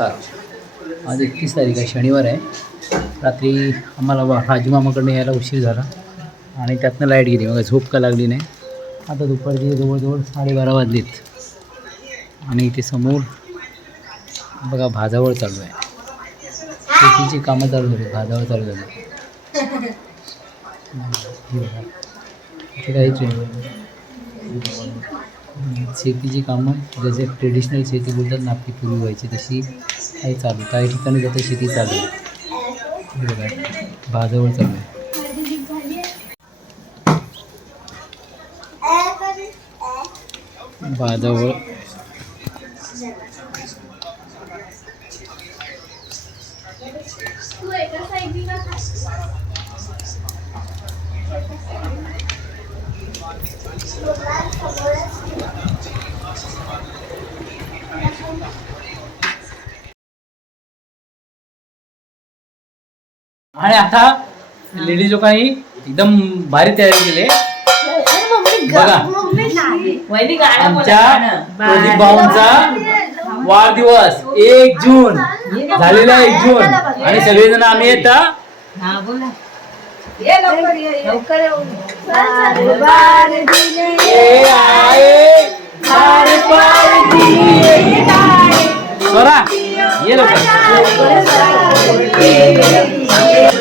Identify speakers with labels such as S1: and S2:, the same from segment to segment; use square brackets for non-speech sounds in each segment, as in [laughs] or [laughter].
S1: नमस्कार. आज एकतीस तारीख आहे शनिवार आहे. रात्री आम्हाला वा- राजमामाकडनं यायला उशीर झाला आणि त्यातनं लाइट गेली. मग झोप का लागली नाही. आता दुपारची जवळजवळ साडेबारा वाजलेत. आणि इथे समोर बघा भाजावळ चालू आहे. शेतीची कामं चालू झाली. भाजावळ चालू झाली. इथे काहीच नाही शेतीची कामं जसे ट्रेडिशनल शेती बोलतात ना आपली पूर्वी व्हायची तशी आहे चालू. काही ठिकाणी जातं शेती चालू आहे. हे चालू आहे. आणि आता लेडीज लोकांनी एकदम भारी तयारी केली बघा. आमच्या प्रदीप भाऊंचा वाढदिवस एक जून. झालेला आहे एक जून. आणि सगळेजण आम्ही आता ये आए. ये लोक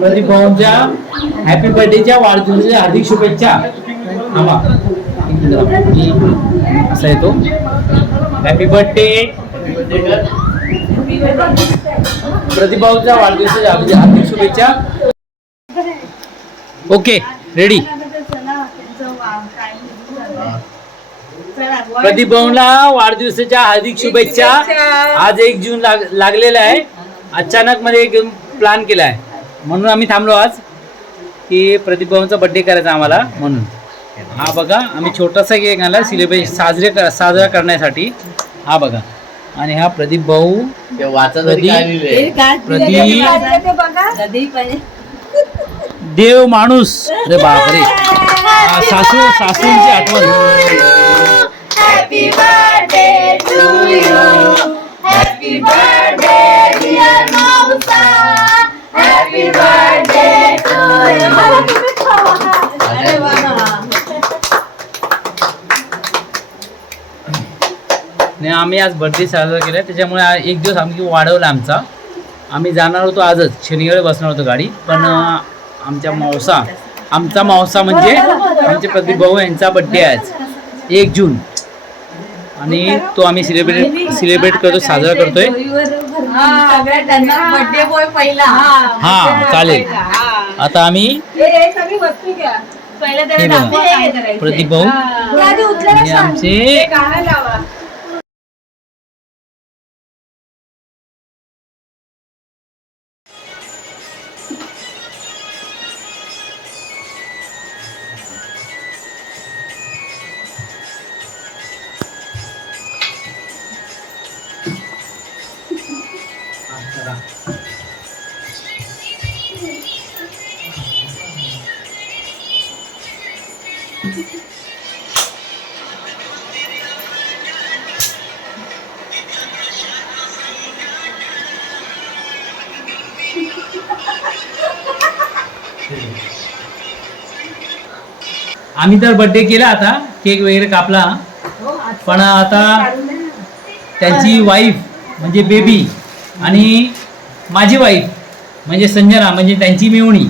S1: प्रदीप भाऊंच्या हॅपी बर्थडेच्या वाढदिवसाच्या हार्दिक शुभेच्छा. आम्हा असा येतो. हॅपी बर्थडे प्रदीप भाऊच्या वाढदिवसाच्या हार्दिक शुभेच्छा. ओके रेडी प्रदीप भाऊला वाढदिवसाच्या हार्दिक शुभेच्छा. आज एक जून लाग लागलेला आहे. अचानक मध्ये एक प्लॅन केला आहे. म्हणून आम्ही थांबलो आज की प्रदीप भाऊंचा बर्थडे करायचा आम्हाला म्हणून. हा बघा आम्ही छोटासा केक आणला सिलेबस साजरे क- साजरा करण्यासाठी. हा बघा. आणि हा प्रदीप भाऊ प्रदीप प्रदीप देव माणूस. अरे बापरे. [laughs] हा, सासू सासूंची आठवण. [laughs]
S2: Happy birthday to you. Happy birthday, dear Mausa. Happy birthday to you.
S1: आणि आम्ही आज बर्थडे साजरा केला त्याच्यामुळे एक दिवस आम्ही वाढवला आमचा. आम्ही जाणार होतो आजच. शनिवारी बसणार होतो गाडी. पण आमच्या मावसा आमचा मावसा म्हणजे आमचे प्रदीप भाऊ यांचा बर्थडे आहे आज. एक जून. आणि तो आम्ही सेलिब्रेट सेलिब्रेट करतो साजरा करतोय.
S2: बर्थडे बॉय पहिला.
S1: हा चालेल. आता आम्ही हे प्रदीप भाऊ. आणि आमचे आम्ही तर बर्थडे केला आता. केक वगैरे कापला. पण आता त्यांची वाईफ म्हणजे बेबी आणि माझी वाईफ म्हणजे संजना म्हणजे त्यांची मिळवणी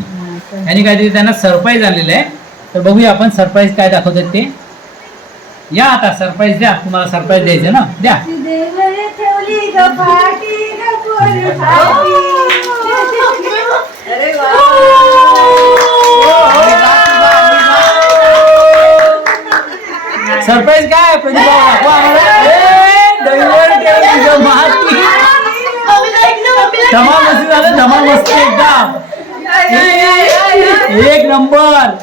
S1: यांनी काहीतरी त्यांना सरप्राईज आलेलं आहे. तर बघूया आपण सरप्राईज काय दाखवतात ते. या आता सरप्राईज द्या तुम्हाला सरप्राईज द्यायचं ना? द्या. सरप्राईज काय प्रदीप मस्ती एकदम एक नंबर.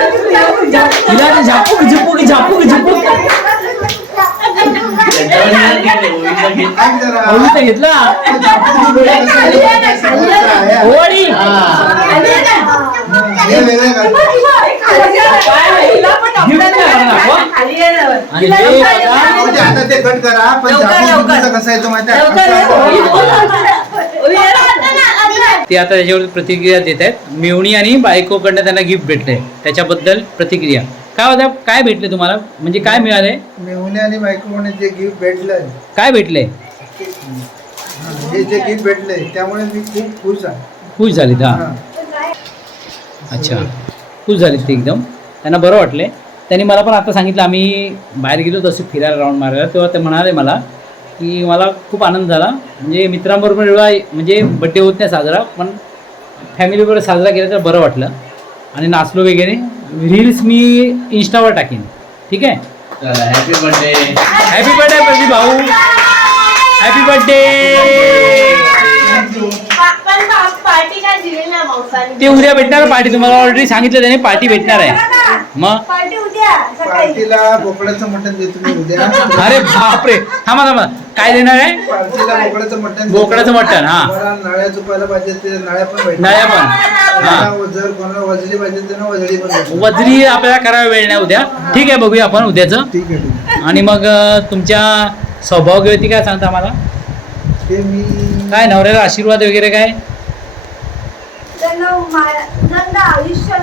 S1: तिला ते झापू की झुपू की झापू की झुपू. ओळी तर घेतला. हे. बघा,
S3: आता ते कट करा. पण कसं आहे तो माहिती आहे?
S1: ते आता त्याच्यावर प्रतिक्रिया देत आहेत. मेवणी आणि बायकोकडनं त्यांना गिफ्ट भेटले त्याच्याबद्दल प्रतिक्रिया. काय होता? काय भेटले तुम्हाला? म्हणजे काय मिळाले
S3: मेहुणे आणि बायकोने जे गिफ्ट भेटलंय.
S1: काय भेटले
S3: हे जे गिफ्ट भेटलंय त्यामुळे मी खूप खुश आहे.
S1: खुश झालीत हा.
S3: हा.
S1: अच्छा. खुश झालीत ते एकदम. त्यांना बरं वाटले. त्यांनी मला पण आता सांगितलं आम्ही बाहेर गेलो तसे फिरायला राऊंड मारायला. तेव्हा ते म्हणाले मला की मला खूप आनंद झाला. म्हणजे मित्रांबरोबर एवढा म्हणजे बड्डे होत नाही साजरा पण फॅमिलीबरोबर साजरा केला तर बरं वाटलं. आणि नाचलो वगैरे. रील्स मी इन्स्टावर टाकेन. ठीक आहे?
S4: Happy birthday
S1: happy birthday Pradeep भाऊ. हॅपी बर्थडे ते उद्या भेटणार पार्टी तुम्हाला ऑलरेडी सांगितलं त्याने पार्टी भेटणार आहे. मग
S2: पार्टी उद्या सकाळी.
S3: पार्टीला बोकड्याचं मटण देतो मी उद्या.
S1: अरे बापरे. थांबा थांबा काय देणार आहे?
S3: पार्टीला बोकड्याचं मटण.
S1: बोकडाचं मटण, हा.
S3: नळ्या चुपायला पाहिजे ते नळ्या पण.
S1: नळ्या पण. हा.
S3: जर कोणाला पाहिजे भेटेल.
S1: वजरी आपल्याला करायला वेळ नाही उद्या. ठीक आहे बघूया आपण उद्याचं.
S3: ठीक आहे ठीक आहे.
S1: आणि मग अं, तुमच्या स्वभावगती काय सांगता आम्हाला?
S3: ते मी
S1: काय नवऱ्याला आशीर्वाद वगैरे काय?
S2: त्यांना आयुष्य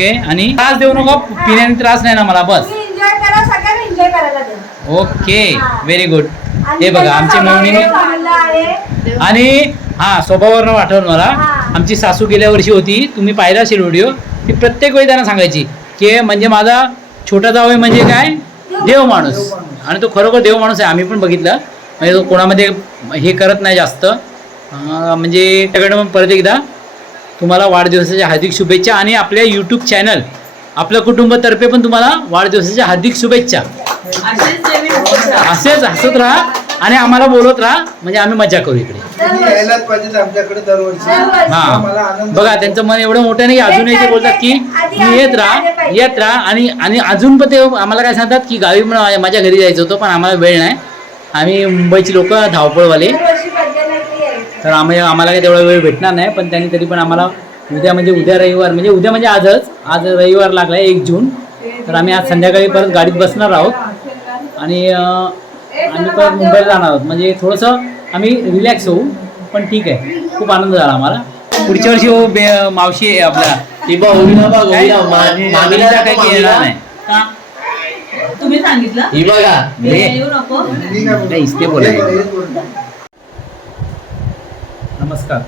S1: ओके? आणि त्रास देऊ नका पिण्याने त्रास नाही ना मला बस.
S2: तुम्ही एन्जॉय करा सगळ्यांनी एन्जॉय करायला द्या.
S1: ओके व्हेरी गुड हे बघा आमची
S2: आहे.
S1: आणि हा स्वभावावरनं आठवण मला. आमची सासू गेल्या वर्षी होती तुम्ही पाहिला असेल व्हिडिओ ती प्रत्येक वेळी त्यांना सांगायची की म्हणजे माझा छोटा जावई म्हणजे काय? देव माणूस. आणि तो खरोखर देव माणूस आहे आम्ही पण बघितलं. म्हणजे तो कोणामध्ये हे करत नाही जास्त. म्हणजे त्याकडे पण परत एकदा तुम्हाला वाढदिवसाच्या हार्दिक शुभेच्छा आणि आपल्या यूट्यूब चॅनल आपल्या कुटुंबातर्फे पण तुम्हाला वाढदिवसाच्या हार्दिक शुभेच्छा. असेच हसत राहा आणि आम्हाला बोलत राहा म्हणजे आम्ही मजा करू इकडे. हा. बघा त्यांचं मन एवढं मोठं नाही की अजूनही ते बोलतात की तुम्ही येत राहा. येत राहा. आणि आणि अजून पण ते आम्हाला काय सांगतात की गावी पण माझ्या घरी जायचं होतं पण आम्हाला वेळ नाही. आम्ही मुंबईची लोक धावपळवाले. तर आम्ही आम्हाला काही तेवढा वेळ भेटणार नाही पण त्यांनी तरी पण आम्हाला उद्या म्हणजे उद्या रविवार म्हणजे उद्या म्हणजे आजच आज रविवार लागला आहे एक जून. तर आम्ही आज संध्याकाळी परत गाडीत बसणार आहोत. आणि आम्ही परत मुंबईला जाणार आहोत. म्हणजे थोडंसं आम्ही रिलॅक्स होऊ पण ठीक आहे. खूप आनंद झाला आम्हाला. पुढच्या वर्षी हो बे मावशी आहे आपला
S4: ती बा मामीला
S1: काही. नाही. का?
S5: तुम्ही सांगितलं?
S4: ही बघा?
S1: नाही, ते बोलायचं. नमस्कार.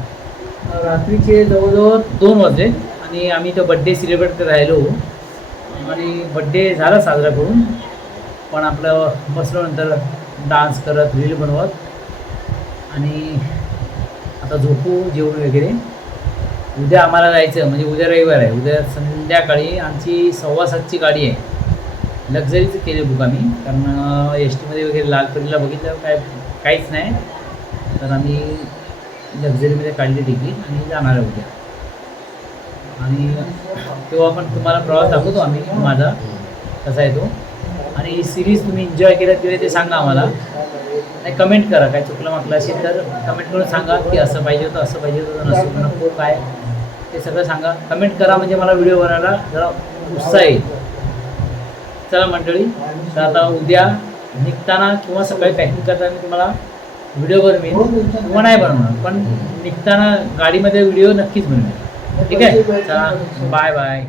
S1: रात्रीचे जवळजवळ दोन वाजले आणि आम्ही तो बड्डे सेलिब्रेट करत राहिलो. आणि बड्डे झाला साजरा करून. पण आपलं बसलो नंतर डान्स करत रील बनवत. आणि आता झोपू जेवण वगैरे. उद्या आम्हाला जायचं म्हणजे उद्या रविवार आहे. उद्या संध्याकाळी आमची सव्वा सातची गाडी आहे. लक्झरीच केली बुक आम्ही. कारण एस टीमध्ये वगैरे लालपरीला बघितलं काय काहीच नाही. तर आम्ही लक्झरीमध्ये काढली तिकीट आणि जाणार आहे उद्या. आणि तेव्हा पण तुम्हाला प्रवास दाखवतो आम्ही माझा. कसा आहे तो. आणि ही सिरीज तुम्ही एन्जॉय केलं किंवा ते सांगा आम्हाला. नाही कमेंट करा काय चुकलं म्हटलं असेल तर कमेंट करून सांगा की असं पाहिजे होतं असं पाहिजे होतं नसं नको काय. ते सगळं सांगा. कमेंट करा म्हणजे मला व्हिडिओ बनवायला जरा उत्साह येईल. चला मंडळी तर आता उद्या निघताना किंवा सकाळी पॅकिंग करताना तुम्हाला व्हिडिओ बनवेन किंवा नाही बनवणार पण निघताना गाडीमध्ये व्हिडिओ नक्कीच बनवेन ठीक आहे? चला बाय बाय.